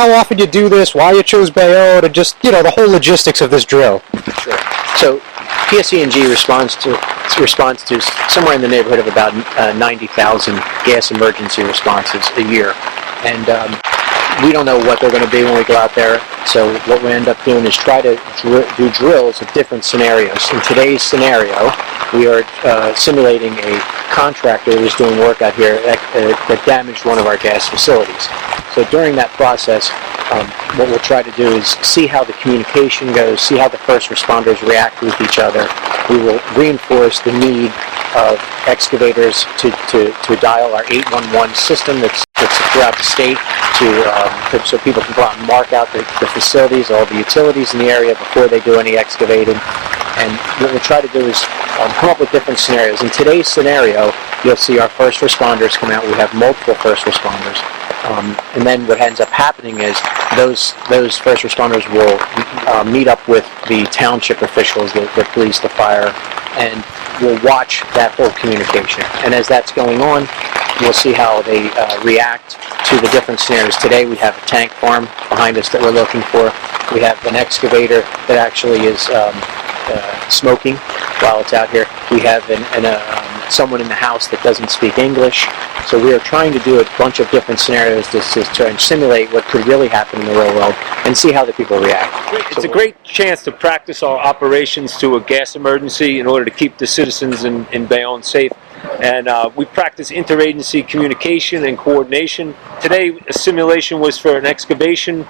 how often you do this, why you chose Bayonne, and just, the whole logistics of this drill. Sure. So PSE&G responds to somewhere in the neighborhood of about 90,000 gas emergency responses a year. And we don't know what they're going to be when we go out there. So what we end up doing is try to do drills of different scenarios. In today's scenario, we are simulating a contractor who was doing work out here that damaged one of our gas facilities. So during that process, what we'll try to do is see how the communication goes, see how the first responders react with each other. We will reinforce the need of excavators to dial our 811 system that's throughout the state so people can go out and mark out the facilities, all the utilities in the area before they do any excavating. And what we'll try to do is come up with different scenarios. In today's scenario, you'll see our first responders come out. We have multiple first responders. And then what ends up happening is those first responders will meet up with the township officials, the police, the fire, and we'll watch that whole communication. And as that's going on, we'll see how they react to the different scenarios. Today we have a tank farm behind us that we're looking for. We have an excavator that actually is smoking while it's out here. We have someone in the house that doesn't speak English. So we are trying to do a bunch of different scenarios to try and simulate what could really happen in the real world and see how the people react. It's a great chance to practice our operations to a gas emergency in order to keep the citizens in Bayonne safe. And we practice interagency communication and coordination. Today, a simulation was for an excavation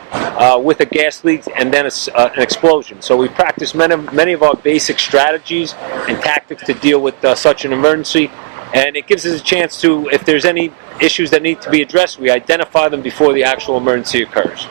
with a gas leak and then an explosion. So we practice many of our basic strategies and tactics to deal with such an emergency. And it gives us a chance to, if there's any issues that need to be addressed, we identify them before the actual emergency occurs.